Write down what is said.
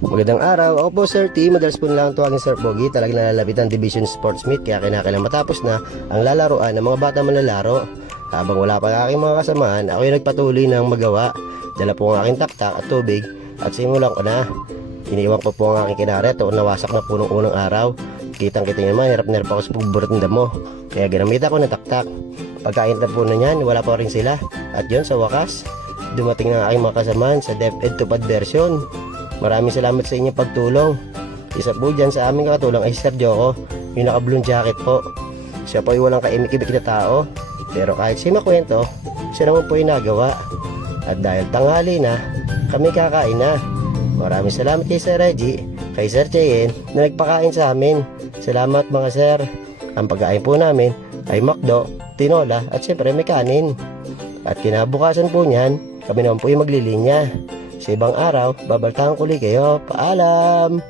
Magandang araw. Ako Sir T. Madalas po nilang tuwagin Sir Pogi. Talagang nalalapit ang Division Sports Meet kaya kinakailang matapos na ang lalaroan ng mga bata manlalaro. Habang wala pa ang aking mga kasamahan, ako yung nagpatuloy ng magawa. Dala po ang aking taktak at tubig at simulan ko na. Iniwan ko po ang aking kinaret o nawasak na po nung unang araw. Kitang kita naman, hirap na hirap ako sa pagbuburat ng damo. Kaya ginamit ako ng taktak. Pagkain na po na niyan, wala pa rin sila. At yun, sa wakas, dumating na aking mga kasamahan sa DepEd Tupad version. Maraming salamat sa inyong pagtulong. Isa po dyan sa aming katulong ay si Sir Joko, yung naka-blue jacket po. Siya po ay walang kaimik-ibig na tao, pero kahit siya makwento, siya naman po yung nagawa. At dahil tanghali na, kami kakain na. Maraming salamat kay Sir Reggie, kay Sir Cheyenne na nagpakain sa amin. Salamat mga sir. Ang pagkain po namin ay makdo, tinola at syempre may kanin. At kinabukasan po niyan, kami naman po yung maglilinya. Sa ibang araw, babaltahan ko ulit kayo. Paalam!